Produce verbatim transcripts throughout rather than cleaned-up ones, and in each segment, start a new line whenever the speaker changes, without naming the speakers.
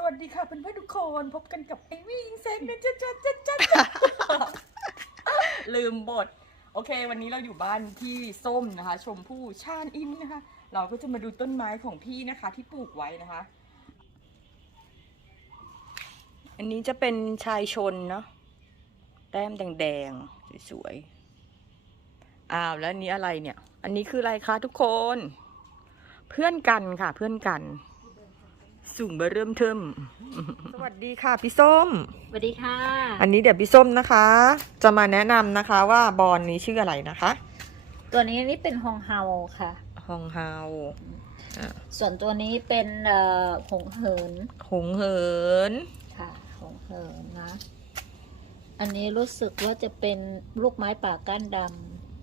วัสดีค่ะเพื่อนๆทุกคนพบกันกับไอวี่ยิงแซงนะจ๊ะจ๊ะจ๊ะจ๊ะจ๊ะลืมบทโอเควันนี้เราอยู่บ้านพี่ส้มนะคะชมพู่ชาญอินนะคะเราก็จะมาดูต้นไม้ของพี่นะคะที่ปลูกไว้นะคะอันนี้จะเป็นชายชนเนาะแต้มแดงๆสวยๆอ้าวแล้วอันนี้อะไรเนี่ยอันนี้คืออะไรคะทุกคนเพื่อนกันค่ะเพื่อนกันสูงเบอร์เริ่มเทิมสวัสดีค่ะพี่ส้ม
สวัสดีค่ะ
อันนี้เดี๋ยวพี่ส้มนะคะจะมาแนะนำนะคะว่าบอลนี้ชื่ออะไรนะคะ
ตัวนี้นี่เป็นฮองเฮาค่ะ
ฮองเฮา
ส่วนตัวนี้เป็นเอ่อหงเหิน
หงเหิน
ค่ะหงเหินนะอันนี้รู้สึกว่าจะเป็นลูกไม้ป่าก้านดำ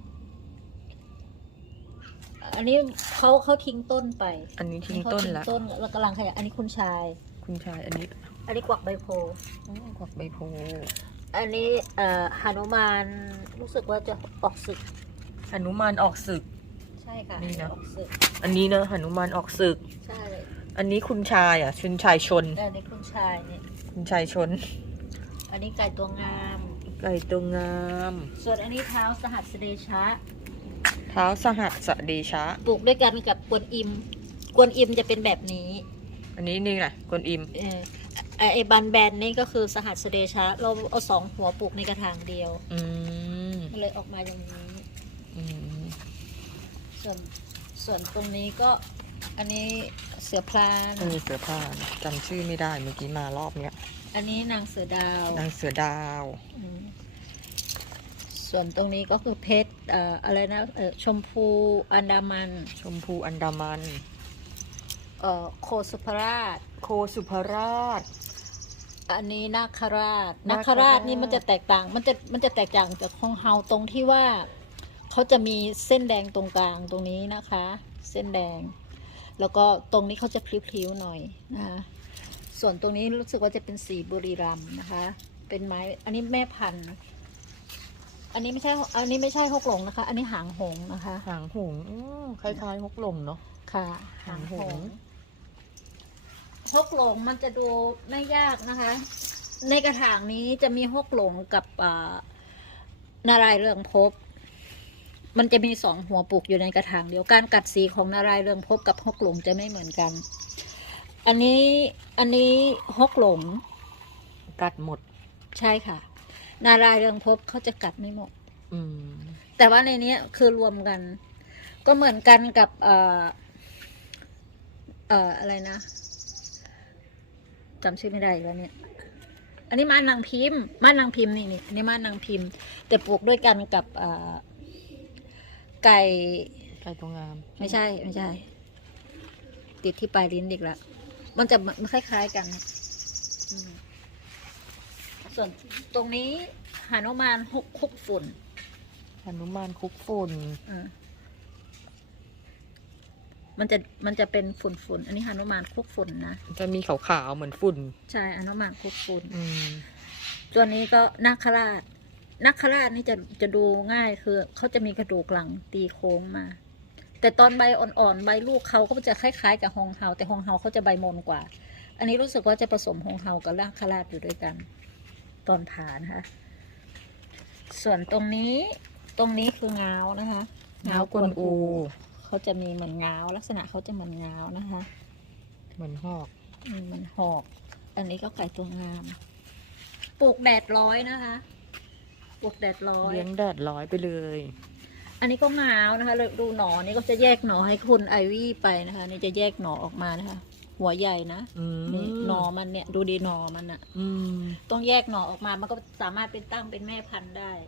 อันนี้เขาเขาทิ้งต้นไป
อันนี้ทิ้งต้นแล้ว
ต้นแล้วกำลังขยายอันนี้คุณชาย
คุณชายอันนี้
อันนี้กวักใบโพ
กวักใบโพ
อันนี้เอ่อหนุมานรู้สึกว่าจะออกศึก
หนุมานออกศึก
ใช่ค่ะ
นี่นะ
ออกศึก
อันนี้เนอะหนุมานออกศึก
ใช่
อันนี้คุณชายอ่ะคุณชายชน
อันนี้คุณชายเนี่ย
คุณชายชน
อันนี้ไก่ตัวงาม
ไก่ตัวงาม
ส่วนอันนี้เท้าสหัสเดชะ
เท้าสหัสเดชะ
ปลูกด้วยกันกับกวนอิมกวนอิมจะเป็นแบบนี้
อันนี้นี่แหละกวนอิม
เออไอ้บันแบนนี่ก็คือสหัสเดชะเราเอาสองหัวปลูกในกระถางเดียว
อืม
เลยออกมาอย่างนี้
อืม
ส่วนส่วนตรงนี้ก็อันนี้เสือพลาน
เออเสือพลานจำชื่อไม่ได้เมื่อกี้มารอบเนี้ย
อันนี้นางเสือดาวน
างเสือดาว
ส่วนตรงนี้ก็คือเพชรเอ่ออะไรนะเออชมพูอันดามัน
ชมพูอันดามัน
เอ่อโคสุภราช
โคสุภราช
อันนี้นาคราชนาคราชนี่มันจะแตกต่างมันจะมันจะแตกต่างจากของเฮาตรงที่ว่าเขาจะมีเส้นแดงตรงกลางตรงนี้นะคะเส้นแดงแล้วก็ตรงนี้เขาจะพลิ้วๆหน่อยนะคะส่วนตรงนี้รู้สึกว่าจะเป็นสีบุรีรัมย์นะคะเป็นไม้อันนี้แม่พันธุ์อันนี้ไม่ใช่อันนี้ไม่ใช่ฮกหลงนะคะอันนี้หางหงนะคะ
หางหงคล้ายๆฮกหลงเนาะ
ค่ะหางหงฮกหลงมันจะดูไม่ยากนะคะในกระถางนี้จะมีฮกหลงกับนารายณ์เรืองภพมันจะมีสองหัวปลูกอยู่ในกระถางเดียวการกัดสีของนารายณ์เรืองภพกับฮกหลงจะไม่เหมือนกันอันนี้อันนี้ฮกหลง
กัดหมด
ใช่ค่ะนารายณ์เรืองภพเขาจะกัดไม่หมด
อืม
แต่ว่าในนี้คือรวมกันก็เหมือนกันกับเอ่อเอ่ออะไรนะจำชื่อไม่ได้แล้วเนี่ยอันนี้ม่านนางพิมพ์ม่านนางพิมพ์นี่นี่อันนี้ม่านนางพิมพ์แต่ปลูกด้วยกันกับเอ่อไก่
ไก่ตัวงาม
ไม่ใช่ไม่ใช่ติดที่ปลายลิ้นอีกแล้วมันจะมันคล้ายๆกันส่วนตรงนี้หนุมานฮกคุกฝุ่น
หนุมานคุกฝุ่น
มันจะมันจะเป็นฝุ่นฝุ่นอันนี้หนุมานคุกฝุ่นนะ
จะมีขาวๆเหมือนฝุ่น
ใช่หนุมานคุกฝุ่นตัวนี้ก็นาคราชนาคราชนี่จะจะดูง่ายคือเขาจะมีกระดูกหลังตีโค้งมาแต่ตอนใบอ่อนๆใบลูกเขาก็จะคล้ายๆกับฮองเฮาแต่ฮองเฮาเขาจะใบมนกว่าอันนี้รู้สึกว่าจะผสมฮองเฮากับนาคราชอยู่ด้วยกันตอนผ่านะคะส่วนตรงนี้ตรงนี้คือเงานะคะ
เงากวนอู
เขาจะมีเหมือนเงาลักษณะเขาจะเหมือนเงานะคะ
เหมือนหอก
เหมือนหอกอันนี้ก็ไก่ตัวงามปลูกแดดร้อยนะคะปลูกแดดร้อย
เลี้ยงแดดร้อยไปเลย
อันนี้ก็เงานะคะดูหนอนี่ก็จะแยกหนอให้คุณไอวี่ไปนะคะนี่จะแยกหนอออกมานะคะหัวใหญ่นะนี่หนอมันเนี่ยดูดีหนอมันอ่ะต้องแยกหนอออกมามันก็สามารถเป็นตั้งเป็นแม่พันธุ์ได้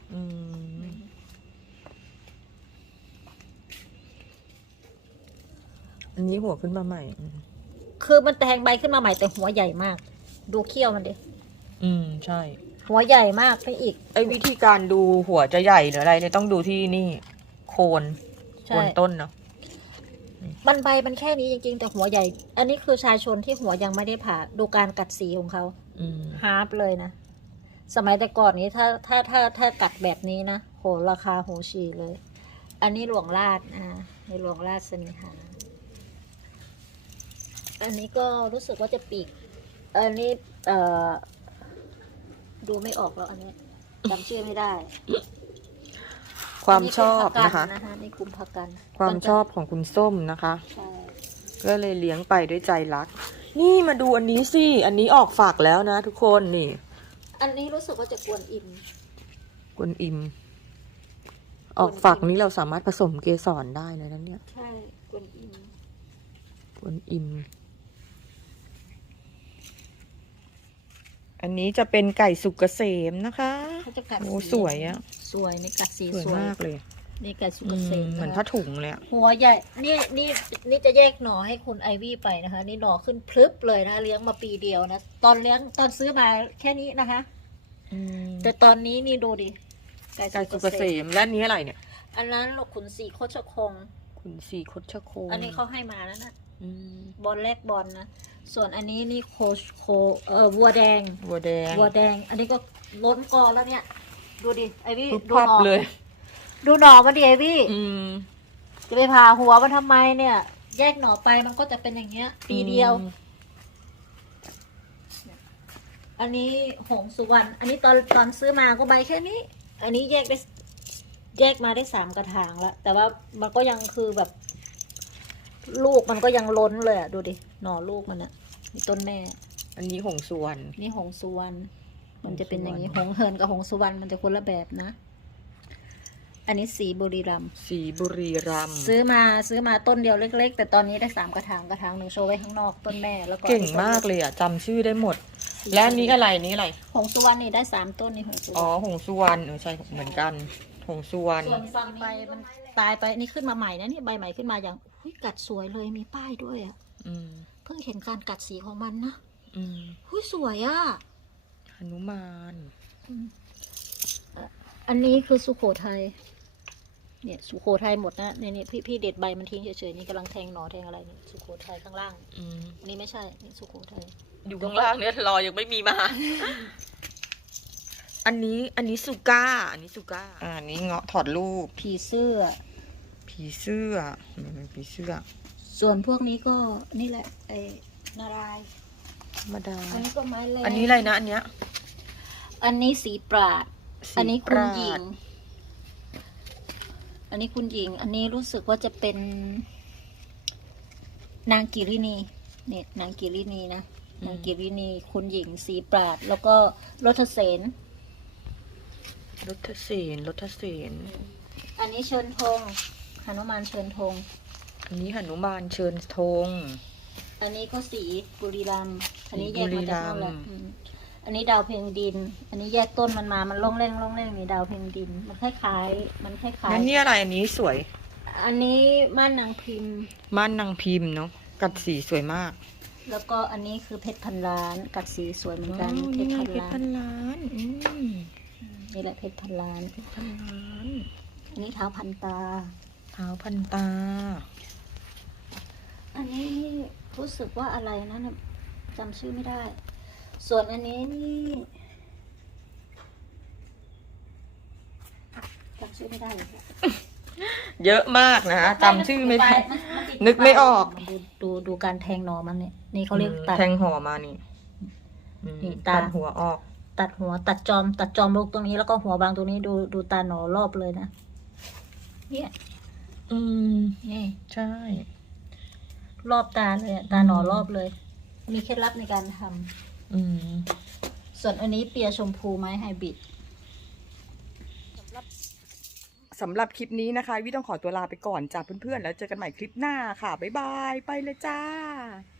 อันนี้หัวขึ้นมาใหม่
คือมันแทงใบขึ้นมาใหม่แต่หัวใหญ่มากดูเขี้ยวมันดิ
อืมใช่
หัวใหญ่มากไปอีก
ไอ้วิธีการดูหัวจะใหญ่หรืออะไรเนี่ยต้องดูที่นี่โคนโคนต้นเนาะ
มันใบมันแค่นี้จริงๆแต่หัวใหญ่อันนี้คือชายชนที่หัวยังไม่ได้ผ่าดูการกัดสีของเขาฮาร์ปเลยนะสมัยแต่ก่อนนี้ถ้าถ้าถ้าถ้ากัดแบบนี้นะโหราคาโหชีเลย อันนี้หลวงราชอ่าในหลวงราชสนิหาอันนี้ก็รู้สึกว่าจะปีกอันนี้เอ่อดูไม่ออกแล้วอันนี้จำชื่อไม่ได้
ความชอบนะคะ
อันะคะนี่กลุ่มพักกัน
ความชอบของคุณส้มนะคะ
ใช่
ก็เลยเลี้ยงไปด้วยใจรัก นี่มาดูอันนี้สิ อันนี้ออกฝักแล้วนะทุกคนนี่
อันนี้รู้สึกว่าจะกวนอิม
กวนอิม ออกฝักนี้เราสามารถผสมเกสรได้นะนั่นเนี่ย
ใช่กวนอิม
กวนอิม อันนี้จะเป็นไก่สุกเกษมนะคะ
เขาจะกัด
โอ้
สี
สวยอะ
สวยในกัดสี
สวย
สวย
มากเลย
นี่ไก่สุก
อื
เกษ
ม
ม
เหมือน
นะคะ
ผ้าถุงเลยอะ
หัวใหญ่ นี่นี่นี่จะแยกหน่อให้คุณไอวี่ไปนะคะ นี่หน่อขึ้นพลึบเลยนะเลี้ยงมาปีเดียวนะ ตอนเลี้ยงตอนซื้อมาแค่นี้นะคะ
อืม
แต่ตอนนี้นี่ดูดิ
ไก่สุกเกษมและอันนี้อะไรเนี่ย
อันนั้นหลกขุนสีโคชคง
คุณสีคดชะโค
อันนี้เขาให้มาแล้วนะ
อืม
บอลแรกบอลนะ ส่วนอันนี้นี่โคชโคเอ่อวัวแดง
วัวแดง
วัวแดง อันนี้ก็ล้นกอแล้วเนี่ย ดูดิไอวี่
ปุ๊บ
ดู
พับ
หน่อ
เลย
ดูหน่อมันดิไอวี่
อืม
จะไปผ่าหัวมันทำไมเนี่ย แยกหน่อไปมันก็จะเป็นอย่างเงี้ย ปีเดียว อันนี้หงสุวรรณ อันนี้ตอนตอนซื้อมาก็ใบแค่นี้ อันนี้แยกได้แยกมาได้สามกระถางแล้ว แต่ว่ามันก็ยังคือแบบ ลูกมันก็ยังล้นเลยอะดูดิ หน่อลูกมันอะมีต้นแม่
อันนี้หงสวน
นี่หงสุวรรณ มันจะเป็นอย่างนี้
ห
ห
ง
ง
สุวรรณ
เหินกับหงสุวรรณมันจะคนละแบบนะ อันนี้สีบุรีรัมย์
สีบุรีรัมย์
ซื้อมาซื้อมาต้นเดียวเล็ก ๆ แต่ตอนนี้ได้สามกระถางกระถางหนึ่งโชว์ไว้ข้างนอกต้นแม่แล้วก็
เก่งมากเลยอ่ะจำชื่อได้หมด และอันนี้อะไรนี้อะไร
หงสุวรรณนี่ได้สามต้นนี่หงสุวร
อ๋อ
รณ
หงสุวรรณเออใช่เหมือนกัน หงสุวรรณ
ส่วนฟังไปมันตายไปนี่ขึ้นมาใหม่นะนี่ใบใหม่ขึ้นมาอย่างหุ้ยกัดสวยเลยมีป้ายด้วยอ่ะ
อืม
เพิ่งเห็นการกัดสีของมันนะ
อืม
หุ้ยสวยอ่ะ
หนุมาน
อืมอ่ะอันนี้คือสุโขทัยเนี่ยสุโขทัยหมดนะเนี่ยนี่พี่พี่เด็ดใบมันทิ้งเฉยๆนี่กำลังแทงหนอแทงอะไรเนี่ยสุโขทัยข้างล่าง
อืม
อันนี้ไม่ใช่นี่สุโขทัย
อยู่ข้างล่างเนี่ยรอยังไม่มีมา อันนี้อันนี้สุก้า อันนี้สุก้า อ่าอันนี้เงาะถอดรูป
ผีเสื้อ
ผีเสื้ออืมผีเสื้อ
ส่วนพวกนี้ก็นี่แหละไอ้นารายณ์
ธรรมดา
อันนี้ก็ไม้แรง
อันนี้อะไรนะอันเนี้ย
อันนี้สีปราด
สี
อันนี้คุณ
ปราด
หญิง อันนี้คุณหญิง อันนี้รู้สึกว่าจะเป็น นางกิรินีเนี่ยนางกิรินีนะ นางกิรินี คุณหญิง สีปราด แล้วก็รถเสน
รถเสนรถเสน
อันนี้เชิญธงหนุมานเชิญธง
อันนี้หนุมานเชิญธง
อันนี้ก็สีบุรีรัมย์อันนี้แยก
บุ
มา
รี
จาก
รั
นั่
มย์
นแหละอืมอันนี้ดาวเพียงดิน อันนี้แยกต้นมันมา มันล่องแร่งล่องแร่งนี่ดาวเพียงดิน มันคล้ายๆ มันคล้าย
นั่นนี่อะไรอันนี้สวย
ๆ อันนี้ม่านนางพิมพ์
ม่านนางพิมพ์เนาะกัดสีสวยมาก
แล้วก็อันนี้คือเพชรพันล้าน กัดสีสวยเหมือนกัน
อ๋อ
เพ
นี่
ชร
ไง
พัน
เพชร
ล้า
พั
น
นล้านอืม
นี่แหละเพชรพันล้าน
เพชรพันล้าน
อันนี้เท้าพันตา
เท้าพันตา
อันนี้รู้สึกว่าอะไรนะเนี่ยจำชื่อไม่ได้ ส่วนอันนี้นี่จำชื่อไม่ได้เลย
เยอะมากนะจำชื่อไม่ได้
นมันติด
นึกไม่ออก
ดูดูดูการแทงหนอมันเนี่ย นี่เขาเรียกตัด
แทงห่อมานี่อืม
นี่ตา
ตัดหัวออก
ตัดหัว ตัดจอม ตัดจอมลูกตรงนี้แล้วก็หัวบางตรงนี้ดูดูตาหนอรอบเลยนะ เนี่ย
อืม
นี่
ใช่
รอบตาเลยอะตาหนอรอบเลย มีเคล็ดลับในการทำ
อืม
ส่วนอันนี้เปียชมพูไม้ไฮบริด
สำหรับคลิปนี้นะคะวิต้องขอตัวลาไปก่อนจ้าเพื่อนๆแล้วเจอกันใหม่คลิปหน้าค่ะบ๊ายบายไปเลยจ้า